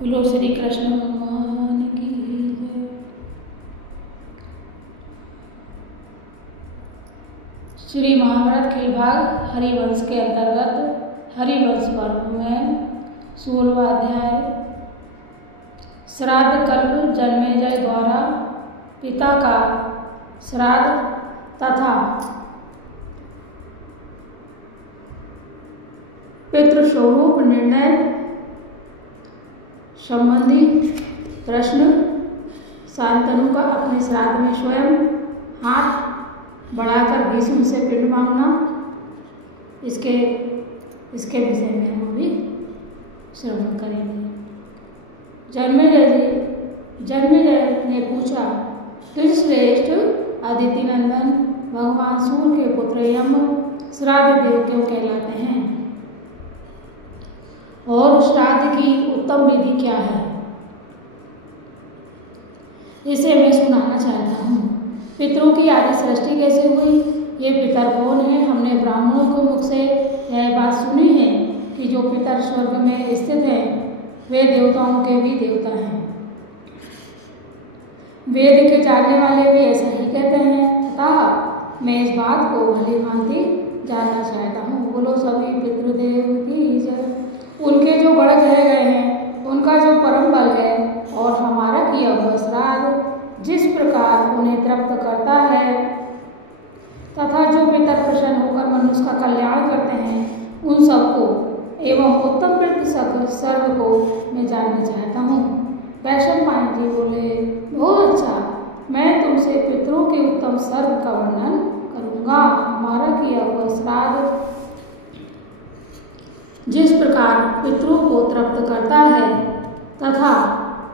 बोलो श्री कृष्ण भगवान की जय। श्री महाभारत खेल भाग हरिवंश के अंतर्गत हरिवंश पर्व में 16वां अध्याय श्राद्ध कल्प जन्मेजय द्वारा पिता का श्राद्ध तथा पितृस्वरूप निर्णय संबंधी प्रश्न। शांतनु का अपने श्राद्ध में स्वयं हाथ बढ़ाकर भीष्म से पिंड मांगना, इसके विषय में हम अभी श्रवण करेंगे। जन्मेजय ने पूछा, श्रेष्ठ अदिति नंदन भगवान सूर्य के पुत्र यम श्राद्ध देव क्यों कहलाते हैं और श्राद्ध की उत्तम विधि क्या है, इसे मैं सुनाना चाहता हूँ। पितरों की आदि सृष्टि कैसे हुई, ये पितर कौन है। हमने ब्राह्मणों के मुख से यह बात सुनी है कि जो पितर स्वर्ग में स्थित हैं वे देवताओं के भी देवता हैं। वेद के जानने वाले भी ऐसा ही कहते हैं, अतः मैं इस बात को भली भांति जानना चाहता हूँ। बोलो सभी पितृदेव की जय। उनके जो गढ़ कहे गए हैं उनका जो परम बल है और हमारा किया हुआ श्राद्ध जिस प्रकार उन्हें तृप्त करता है तथा जो पितर प्रसन्न होकर मनुष्य का कल्याण करते हैं उन सबको एवं उत्तम पितृ सर्व को मैं जानना चाहता हूँ। वैष्णव पायन जी बोले, बहुत अच्छा, मैं तुमसे पितरों के उत्तम सर्व का वर्णन करूँगा। हमारा किया हुआ श्राद्ध जिस प्रकार पितरों को तृप्त करता है तथा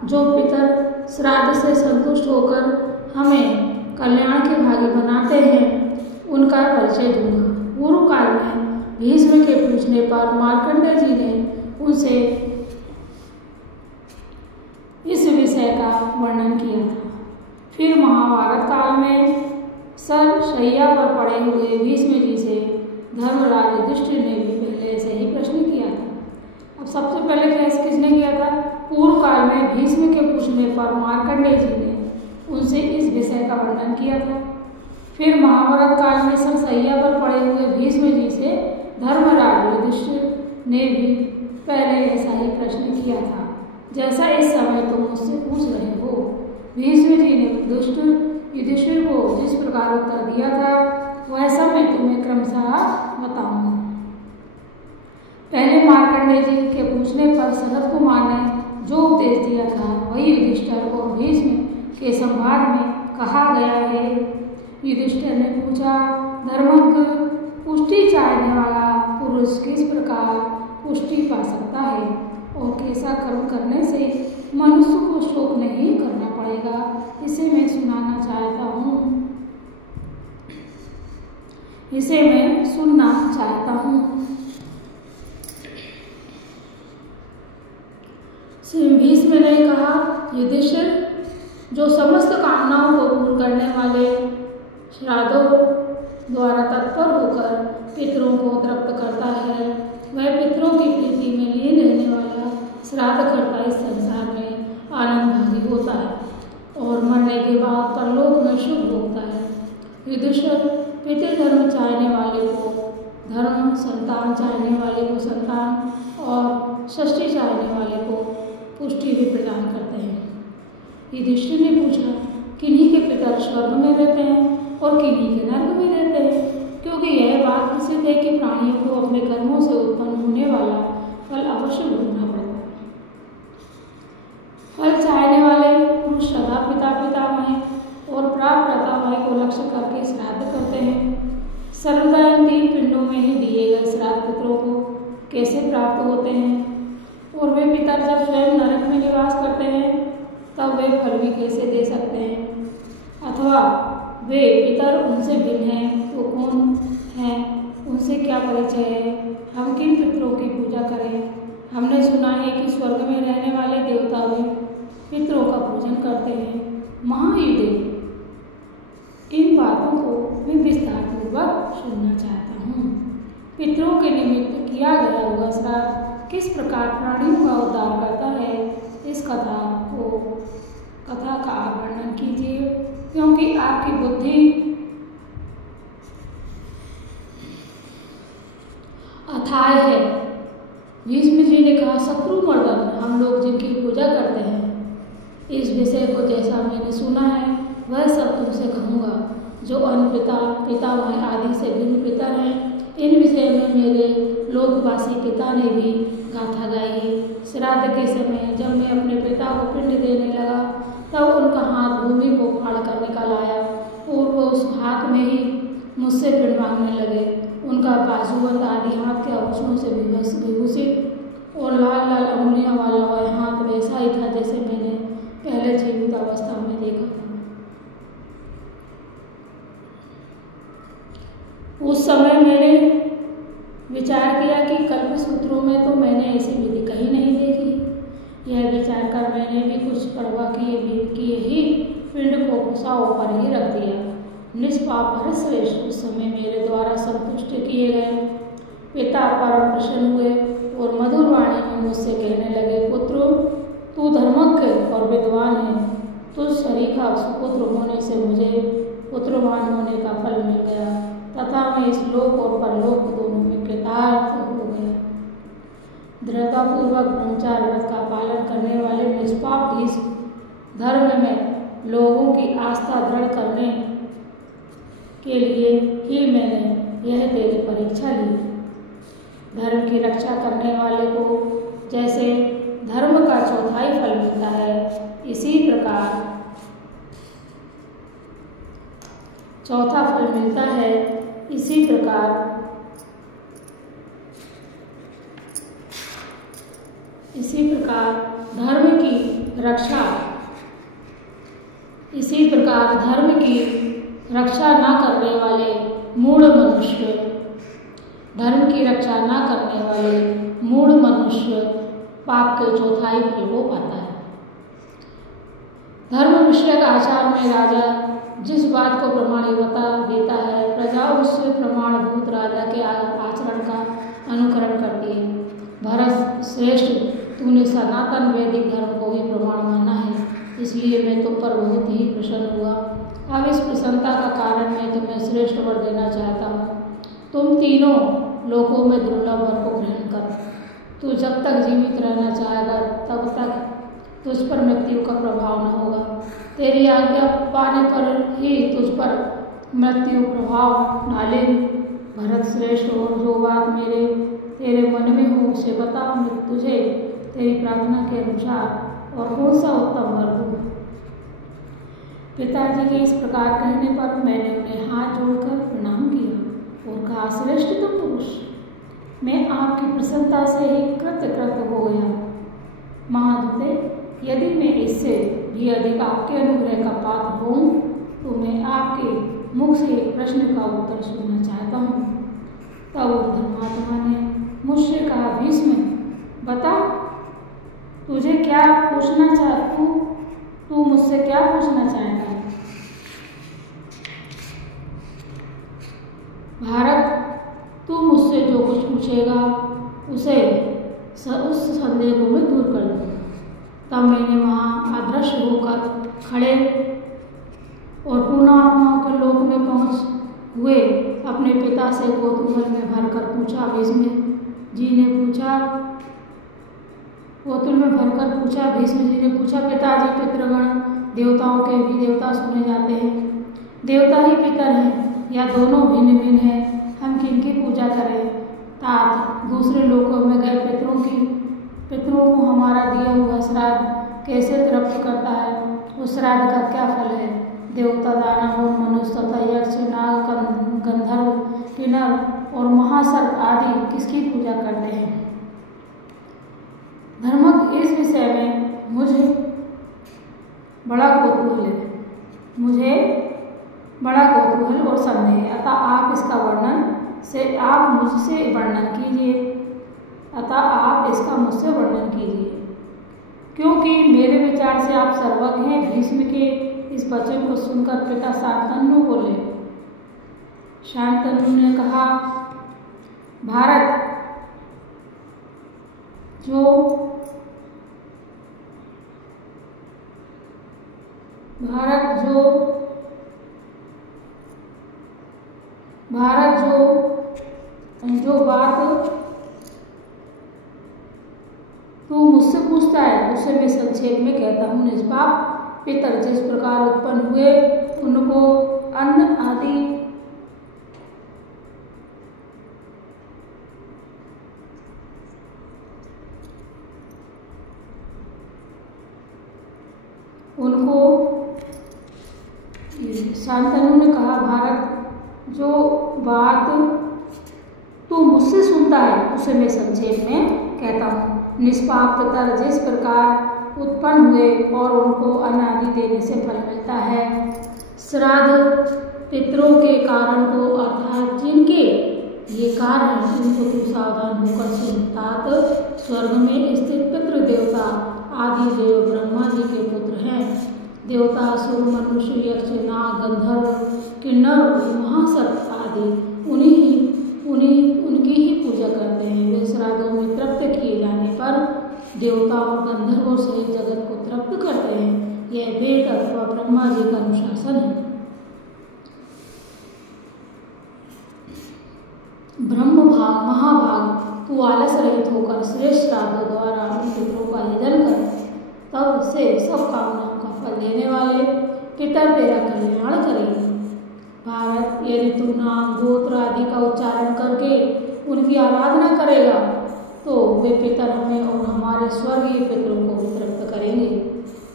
जो पितर श्राद्ध से संतुष्ट होकर हमें कल्याण के भागी बनाते हैं उनका परिचय दूंगा। पूर्व काल में भीष्म के पूछने पर मार्कंडेय जी ने उनसे इस विषय का वर्णन किया था। फिर महाभारत काल में शैया पर पड़े हुए भीष्म जी से धर्मराज युधिष्ठिर ने भी पहले ऐसे ही प्रश्न किया था। अब सबसे पहले किसने किया था? पूर्व काल में भीष्म के पूछने पर मार्कंडेय जी ने उनसे इस विषय का वर्णन किया था। फिर महाभारत काल में शैया पर पड़े हुए भीष्म जी से धर्मराज युधिष्ठिर ने भी पहले ऐसा ही प्रश्न किया था जैसा इस समय तुम मुझसे पूछ रहे हो। भीष्म जी ने युधिष्ठिर को जिस प्रकार उत्तर दिया था वैसा मैं तुम्हें क्रमशः बताऊंगा। पहले मार्कंडेय जी के पूछने पर सनत कुमार ने जो उपदेश दिया था वही युधिष्ठिर और भीष्म के संवाद में कहा गया है। युधिष्ठिर ने पूछा, धर्मज्ञ पुष्टि चाहने वाला पुरुष किस प्रकार पुष्टि पा सकता है और कैसा कर्म करने से मनुष्य को शोक नहीं करना पड़ेगा, इसे मैं सुनाना चाहता हूँ। इसे मैं सुनना चाहता हूँ। श्री भीष्म ने कहा, युधिष्ठिर, जो समस्त कामनाओं को पूर्ण करने वाले श्राद्धों द्वारा तत्पर होकर पितरों को तृप्त करता है वह पितरों की प्रीति में लीन रहने वाला श्राद्ध करता इस संसार में आनंद भागी होता है और मरने के बाद परलोक में सुख भोगता है। युधिष्ठिर, पितृ धर्म चाहने वाले को धर्म, संतान चाहने वाले को संतान और षष्ठी चाहने वाले को पुष्टि भी प्रदान करते हैं। युधिष्ठिर ने पूछा, किन्हीं के पितर स्वर्ग में रहते हैं और किन्हीं के नर्क में रहते हैं, क्योंकि यह बात प्रसिद्ध है कि प्राणियों को अपने कर्मों से उत्पन्न होने वाला फल अवश्य भोगना पड़ता है। फल चाहने वाले पुरुष सदा पितामह और प्राप्त प्रतामह को लक्ष्य करके श्राद्ध करते हैं। सर्वदा इन 3 पिंडों में ही दिए गए श्राद्ध पितरों को कैसे प्राप्त होते हैं और वे पितर जब स्वयं नरक में निवास करते हैं तब वे फल भी कैसे दे सकते हैं, अथवा वे पितर उनसे भिन्न हैं तो कौन हैं, उनसे क्या परिचय है, हम किन पितरों की पूजा करें। हमने सुना है कि स्वर्ग में रहने वाले देवता भी पितरों का पूजन करते हैं। महायुधे, इन बातों को मैं विस्तार पूर्वक सुनना चाहता हूँ। पितरों के निमित्त किया गया हुआ श्राद्ध किस प्रकार प्राणियों का उद्धार करता है इस कथा का आप वर्णन कीजिए, क्योंकि आपकी बुद्धि अथाह है। भीष्म जी ने कहा, शत्रुमर्दन, हम लोग जिनकी पूजा करते हैं, इस विषय को जैसा मैंने सुना है वह सब तुमसे कहूँगा। जो अन्य पितामह आदि से भिन्न पितर हैं, इन विषय में मेरे लोकवासी पिता ने भी गाथा गाई है। श्राद्ध के समय जब मैं अपने पिता को पिंड देने लगा, तब उनका हाथ भूमि को फाड़ कर निकल आया और वो उस हाथ में ही मुझसे पिंड मांगने लगे। उनका बाजूबंद आदि हाथ के आभूषणों से विभूषित और लाल लाल अंगुलियों वाला वह हाथ वैसा ही था जैसे मैंने पहले जीवित अवस्था में देखा था। उस समय मैंने विचार किया कि कल्पसूत्रों में तो मैंने ऐसी विधि कहीं नहीं देखी। यह विचार कर मैंने भी कुछ परवाह किए ही पिंड को कुशाओं पर ही रख दिया। निष्पाप भरतश्रेष्ठ उस समय मेरे द्वारा संतुष्ट किए गए पिता परम प्रसन्न हुए और मधुर वाणी में मुझसे कहने लगे, पुत्र, तू धर्मज्ञ और विद्वान है। तुझ सरीखा सुपुत्र होने से मुझे पुत्रवान होने का फल मिल गया तथा मैं इस लोक और परलोक दोनों में कृतार्थ हो गया। दृढ़तापूर्वक ब्रह्मचार्य व्रत का पालन करने वाले निष्पाप भीष्म धर्म में लोगों की आस्था दृढ़ करने के लिए ही मैंने यह तेरी परीक्षा ली। धर्म की रक्षा करने वाले को जैसे धर्म का चौथाई फल मिलता है, इसी प्रकार चौथा फल मिलता है, इसी प्रकार धर्म की रक्षा न करने वाले मूढ़ मनुष्य पाप के चौथाई फल को पाता है। धर्म विषयक आचार में राजा जिस बात को प्रमाणिकता देता है, प्रजा उससे प्रमाणभूत राजा के आचरण का अनुकरण करती है। भरत श्रेष्ठ, तूने सनातन वैदिक धर्म को ही प्रमाण माना है, इसलिए मैं तुम पर बहुत ही प्रसन्न हुआ। अब इस प्रसन्नता का कारण मैं तुम्हें श्रेष्ठ वर देना चाहता हूँ। तुम तीनों लोकों में दुर्लभ वर को ग्रहण कर। तू जब तक जीवित रहना चाहेगा तब तक तुझ पर मृत्यु का प्रभाव न होगा। तेरी आज्ञा पाने पर ही तुझ पर मृत्यु प्रभाव डाले। भरत श्रेष्ठ, और जो बात तेरे मन में हो उसे बता। मैं तुझे तेरी प्रार्थना के अनुसार और कौन सा उत्तम वर दूँ। पिताजी के इस प्रकार कहने पर मैंने उन्हें हाथ जोड़कर प्रणाम किया और कहा, श्रेष्ठतम पुरुष, मैं आपकी प्रसन्नता से ही कृतकृत हो गया। महादूते, यदि मैं इससे भी अधिक आपके अनुग्रह का पात्र हूँ तो मैं आपके मुख से एक प्रश्न का उत्तर सुनना चाहता हूँ। तब धर्मात्मा ने मुझसे कहा, भीष्म, बता, तुझे क्या पूछना तू मुझसे क्या पूछना चाहेगा। भारत, तू मुझसे जो कुछ पूछेगा उस संदेह को मैं दूर कर दूँगा। तब मैंने वहाँ अदृश्य होकर खड़े और पूर्णात्माओं के लोक में पहुँच हुए अपने पिता से कौतूहल में भरकर पूछा। भीष्म जी ने पूछा, पिताजी, पितृगण देवताओं के भी देवता सुने जाते हैं। देवता ही पितर हैं या दोनों भिन्न भिन्न हैं? हम किनकी पूजा करें? तात, दूसरे लोकों में गए पितरों को हमारा दिया हुआ श्राद्ध कैसे तृप्त करता है? उस श्राद्ध का क्या फल है? देवता, दानव और मनुष्य तथा यक्ष, नाग, गंधर्व, किन्नर और महासर्प आदि किसकी पूजा करते हैं? धर्मज्ञ, इस विषय में मुझे बड़ा कौतूहल और संदेह है। अतः आप इसका मुझसे वर्णन कीजिए, क्योंकि मेरे विचार से आप सर्वज्ञ हैं। भीष्म के इस वचन को सुनकर पिता शांतनु बोले। शांतनु ने कहा, भारत, जो जो बात तू मुझसे पूछता है उसे मैं संक्षेप में कहता हूँ। निष्पाप पितर जिस प्रकार उत्पन्न हुए उनको अन्न आदि शांतनु ने कहा, भारत जो बात तू मुझसे सुनता है उसे मैं संक्षेप में कहता हूँ। निष्पाप पितर जिस प्रकार उत्पन्न हुए और उनको अन्न आदि देने से फल मिलता है। श्राद्ध पितरों के कारण को अर्थात जिनके ये कारण उनको तू सावधान होकर सुन। तात स्वर्ग में स्थित पितृ देवता आदि देव ब्रह्मा जी के पुत्र हैं। देवता असुर मनुष्य यक्ष नाग गंधर्व किन्नर महासर्प आदि उनकी ही पूजा करते हैं। वे श्राद्धों में तृप्त किए जाने पर देवता और गंधर्वों से जगत को तृप्त करते हैं। यह वेद अथवा ब्रह्मा जी का अनुशासन है। ब्रह्म भाग महाभाग तू आलस रहित होकर श्रेष्ठ श्राद्धों द्वारा उन पितरों का यजन कर, तब से सब कामनाओं का फल देने वाले पितर तेरा कल्याण करेंगे। भारत, यदि तू नाम गोत्र आदि का उच्चारण करके उनकी आराधना करेगा तो वे पितर हमें और हमारे स्वर्गीय पितरों को भी तृप्त करेंगे।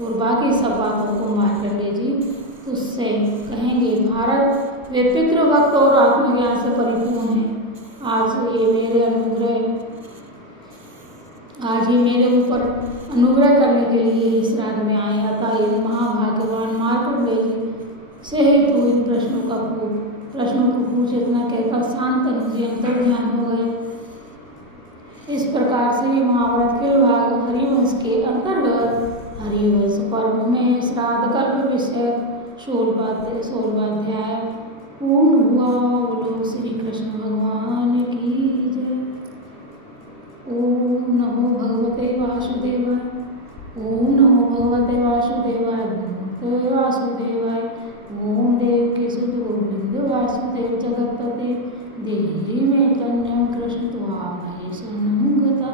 और बाकी सब बातों को मार्कंडेय जी तुझसे कहेंगे। भारत, वे पितृ भक्त और आत्मज्ञान से परिपूर्ण हैं। आज ही मेरे ऊपर अनुग्रह करने के लिए इस श्राद्ध में आए। अतः यदि महाभाग्यवान मार्कंडेय जी से तू इन प्रश्नों को पूछ। इतना कहकर शांतनु जी अंतर्ध्यान हो गए। इस प्रकार से महाभारत के भाग हरिवंश के अंतर्गत हरिवंश पर्व में श्राद्ध कल्प विषय 16वां अध्याय पूर्ण हुआ। बोलो श्री कृष्ण भगवान की जय। ओम नमो भगवते वासुदेवाय। ओम नमो भगवते वासुदेवाय। वासुदेवाय। ओम देव के सुत गोविंद वासुदेव जगतपते देहि में कन्या कृष्ण त्वामहि शरणं गतः।